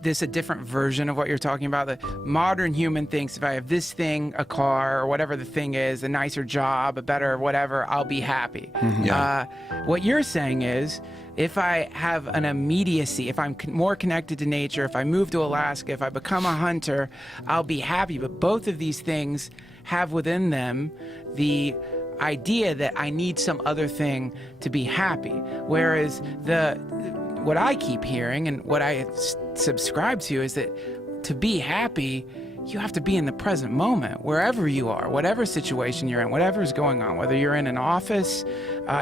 this a different version of what you're talking about. The modern human thinks if I have this thing, a car, or whatever the thing is, a nicer job, a better whatever, I'll be happy. What you're saying is, if I have an immediacy, if I'm more connected to nature, if I move to Alaska, if I become a hunter, I'll be happy. But both of these things have within them the idea that I need some other thing to be happy. Whereas what I keep hearing and what I subscribe to is that to be happy, you have to be in the present moment, wherever you are, whatever situation you're in, whatever's going on, whether you're in an office,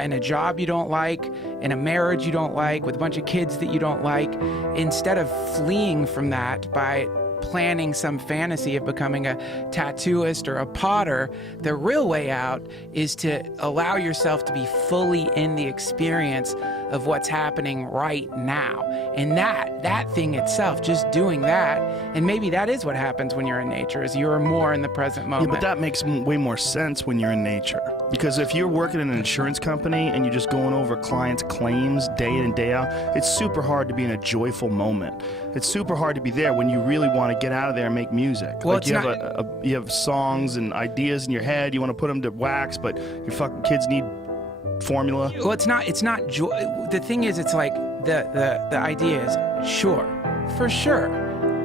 in a job you don't like, in a marriage you don't like, with a bunch of kids that you don't like. Instead of fleeing from that by planning some fantasy of becoming a tattooist or a potter, the real way out is to allow yourself to be fully in the experience of what's happening right now. And that thing itself, just doing that, and maybe that is what happens when you're in nature, is you're more in the present moment. Yeah, but that makes way more sense when you're in nature. Because if you're working in an insurance company and you're just going over clients' claims day in and day out, it's super hard to be in a joyful moment. It's super hard to be there when you really want to get out of there and make music. Well, like you have songs and ideas in your head, you want to put them to wax, but your fucking kids need formula. Well, it's not joy. The thing is, it's like the idea is, sure, for sure,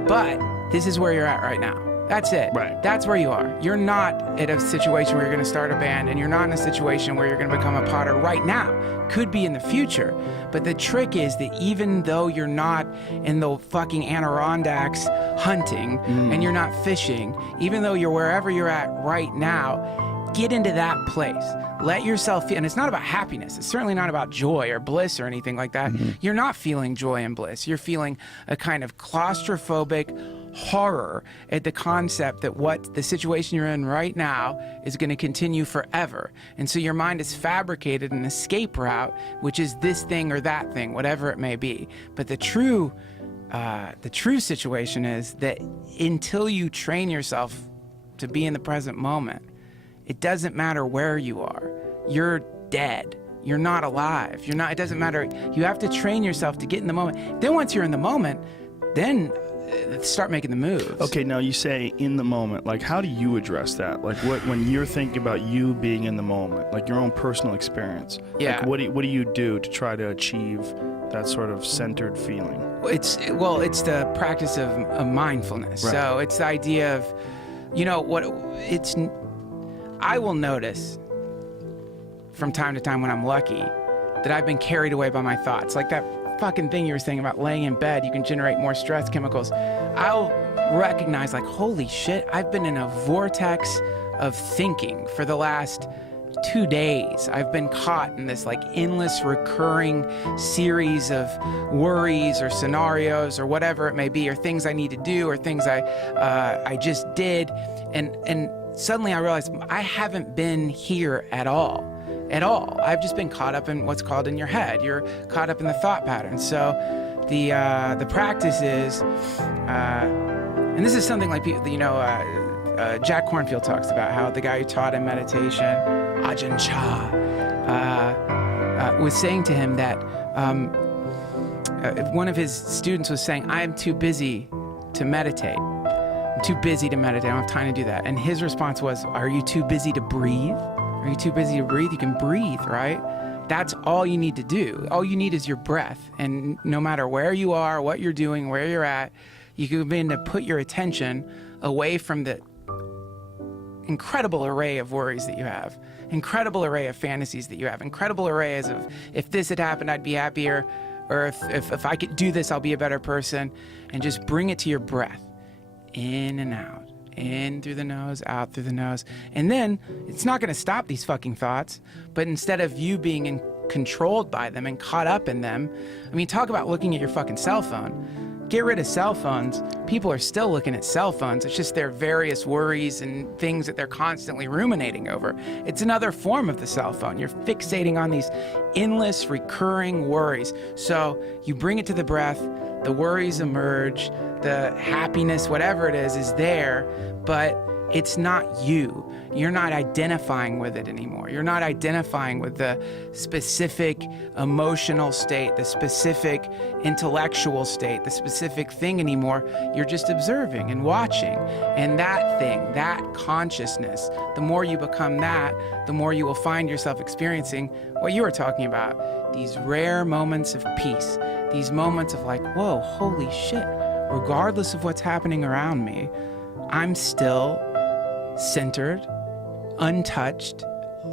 but this is where you're at right now. That's it. Right. That's where you are. You're not at a situation where you're going to start a band, and you're not in a situation where you're going to become a potter right now. Could be in the future. But the trick is that even though you're not in the fucking Adirondacks hunting and you're not fishing, even though you're wherever you're at right now, get into that place. Let yourself feel, and it's not about happiness. It's certainly not about joy or bliss or anything like that. You're not feeling joy and bliss. You're feeling a kind of claustrophobic horror at the concept that what the situation you're in right now is going to continue forever. And so your mind has fabricated an escape route, which is this thing or that thing, whatever it may be. But the true situation is that until you train yourself to be in the present moment, it doesn't matter where you are. You're dead. You're not alive. You're not. It doesn't matter. You have to train yourself to get in the moment. Then once you're in the moment, then start making the moves. Okay, now you say in the moment. Like, how do you address that? Like, when you're thinking about you being in the moment, like your own personal experience. Yeah. Like, what do you do to try to achieve that sort of centered feeling? It's the practice of mindfulness. Right. So it's the idea of, I will notice from time to time when I'm lucky that I've been carried away by my thoughts. Like that fucking thing you were saying about laying in bed, you can generate more stress chemicals. I'll recognize, like, holy shit, I've been in a vortex of thinking for the last 2 days. I've been caught in this like endless recurring series of worries or scenarios or whatever it may be, or things I need to do or things I just did. And suddenly I realized I haven't been here at all. I've just been caught up in what's called in your head. You're caught up in the thought pattern. So the practice is, and this is something like people, Jack Kornfield talks about how the guy who taught him meditation, Ajahn Chah, was saying to him that one of his students was saying, I am too busy to meditate. I'm too busy to meditate. I don't have time to do that. And his response was, are you too busy to breathe? Are you too busy to breathe? You can breathe, right? That's all you need to do. All you need is your breath. And no matter where you are, what you're doing, where you're at, you can begin to put your attention away from the incredible array of worries that you have, incredible array of fantasies that you have, incredible arrays of, if this had happened, I'd be happier, or if I could do this, I'll be a better person, and just bring it to your breath, in and out. In through the nose, out through the nose. And then it's not going to stop these fucking thoughts, but instead of you being controlled by them and caught up in them, I mean, talk about looking at your fucking cell phone. Get rid of cell phones. People are still looking at cell phones. It's just their various worries and things that they're constantly ruminating over. It's another form of the cell phone. You're fixating on these endless recurring worries. So you bring it to the breath, the worries emerge, the happiness, whatever it is there, but it's not you. You're not identifying with it anymore. You're not identifying with the specific emotional state, the specific intellectual state, the specific thing anymore. You're just observing and watching. And that thing, that consciousness, the more you become that, the more you will find yourself experiencing what you were talking about, these rare moments of peace, these moments of like, whoa, holy shit, regardless of what's happening around me, I'm still centered, untouched,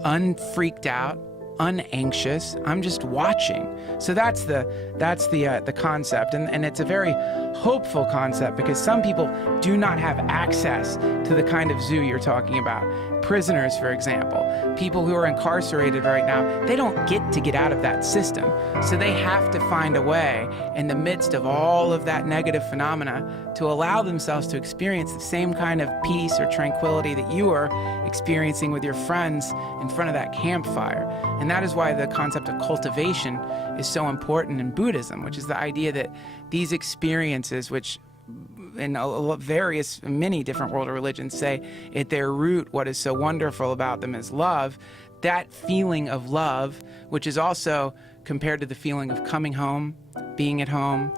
unfreaked out, unanxious. I'm just watching. So that's the concept, and it's a very hopeful concept, because some people do not have access to the kind of zoo you're talking about. Prisoners, for example, people who are incarcerated right now, they don't get out of that system. So they have to find a way in the midst of all of that negative phenomena to allow themselves to experience the same kind of peace or tranquility that you are experiencing with your friends in front of that campfire. And that is why the concept of cultivation is so important in Buddhism, which is the idea that these experiences, which in many different world religions say at their root what is so wonderful about them is love, that feeling of love, which is also compared to the feeling of coming home, being at home,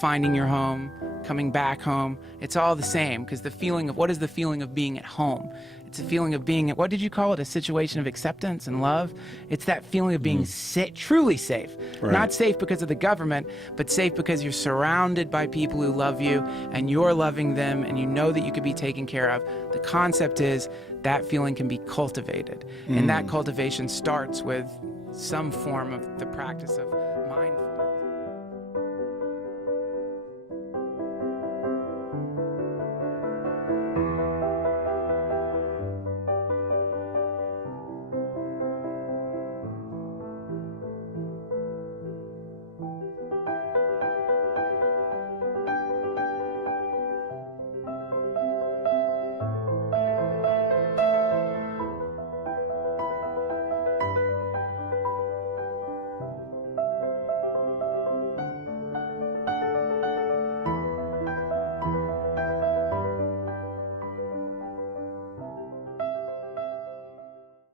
finding your home, coming back home, it's all the same, because the feeling of, what is the feeling of being at home? It's a feeling of being, what did you call it, a situation of acceptance and love? It's that feeling of being truly safe. Right. Not safe because of the government, but safe because you're surrounded by people who love you, and you're loving them, and you know that you could be taken care of. The concept is that feeling can be cultivated, and that cultivation starts with some form of the practice of